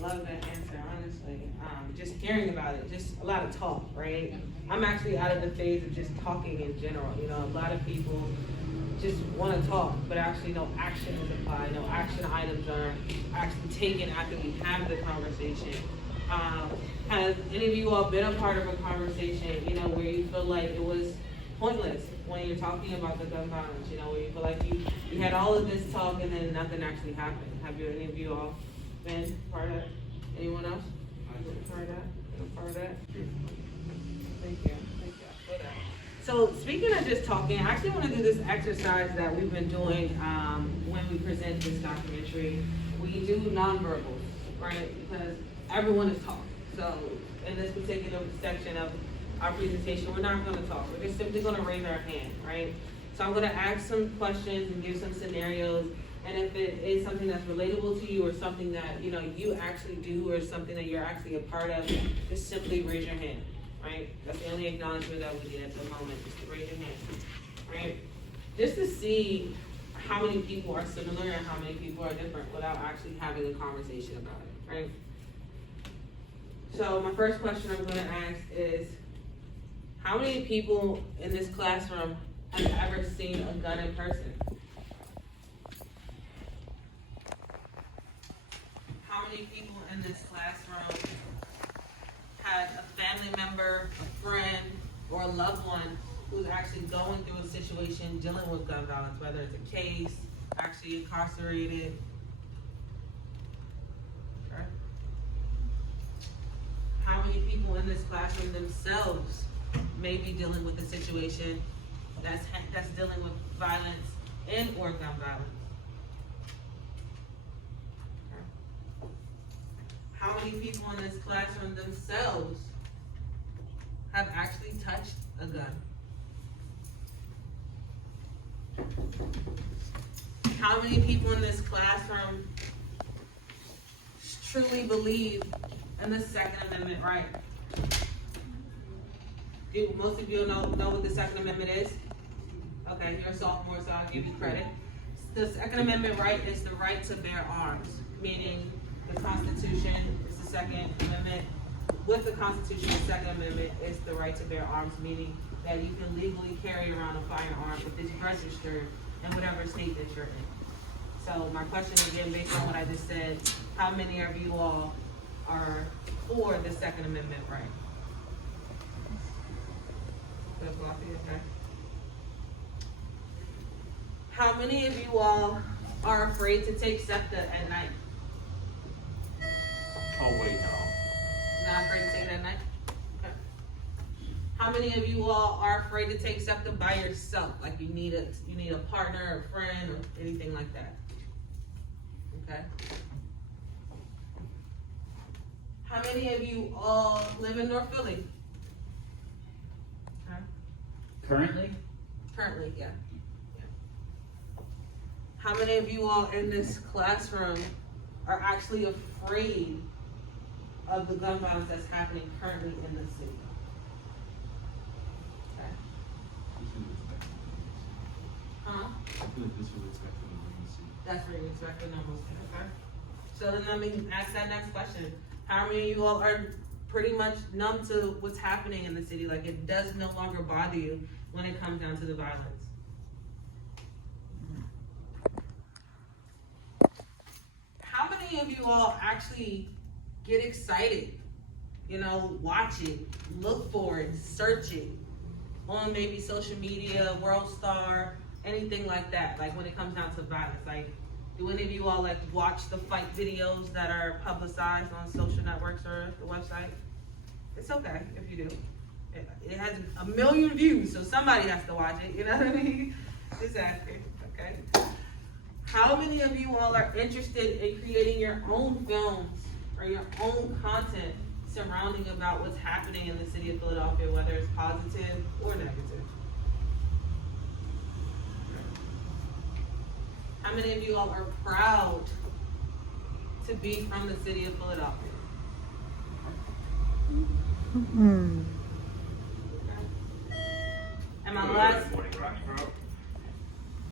love that answer, honestly. Just hearing about it, just a lot of talk, right? I'm actually out of the phase of just talking in general. You know, a lot of people just want to talk, but actually no action is applied, no action items are actually taken after we have the conversation. Has any of you all been a part of a conversation, you know, where you feel like it was pointless when you're talking about the gun violence, you know, where you feel like you had all of this talk and then nothing actually happened? Have you, any of you all been part of that? Anyone else? Part of that? Part of that? Thank you. For that. So speaking of just talking, I actually want to do this exercise that we've been doing when we present this documentary. We do nonverbals, right? Because everyone is talking. So in this particular section of our presentation, we're not going to talk. We're just simply going to raise our hand, right? So I'm going to ask some questions and give some scenarios. And if it is something that's relatable to you or something that, you know, you actually do or something that you're actually a part of, just simply raise your hand, right? That's the only acknowledgement that we need at the moment, just to raise your hand, right? Just to see how many people are similar and how many people are different without actually having a conversation about it, right? So my first question I'm gonna ask is, how many people in this classroom have ever seen a gun in person? How many people in this classroom had a family member, a friend, or a loved one who's actually going through a situation dealing with gun violence, whether it's a case, actually incarcerated? Okay. How many people in this classroom themselves may be dealing with a situation that's dealing with violence and or gun violence? How many people in this classroom themselves have actually touched a gun? How many people in this classroom truly believe in the Second Amendment right? Do most of you know what the Second Amendment is? Okay, you're a sophomore, so I'll give you credit. The Second Amendment right is the right to bear arms, meaning the Constitution is the Second Amendment. With the Constitution, the Second Amendment is the right to bear arms, meaning that you can legally carry around a firearm if it's registered in whatever state that you're in. So my question again, based on what I just said, how many of you all are for the Second Amendment right? Okay. How many of you all are afraid to take SEPTA at night? Oh, wait, no. Not afraid to take it at night? Okay. How many of you all are afraid to take SEPTA by yourself? Like you need a partner, a friend, or anything like that? Okay. How many of you all live in North Philly? Okay. Currently? Currently, yeah. How many of you all in this classroom are actually afraid of the gun violence that's happening currently in the city? Okay. Huh? I feel like this would expect an emergency. That's what you expect in normalcy. Okay. So then let me ask that next question. How many of you all are pretty much numb to what's happening in the city? Like it does no longer bother you when it comes down to the violence? How many of you all actually get excited, you know, watch it, look for it, search it on maybe social media, World Star, anything like that, like when it comes down to violence? Like, do any of you all like watch the fight videos that are publicized on social networks or the website? It's okay if you do. It has 1 million views, so somebody has to watch it, you know what I mean? Just asking, okay? How many of you all are interested in creating your own films or your own content surrounding about what's happening in the city of Philadelphia, whether it's positive or negative? How many of you all are proud to be from the city of Philadelphia? Mm-hmm. And my last, Morning Rock.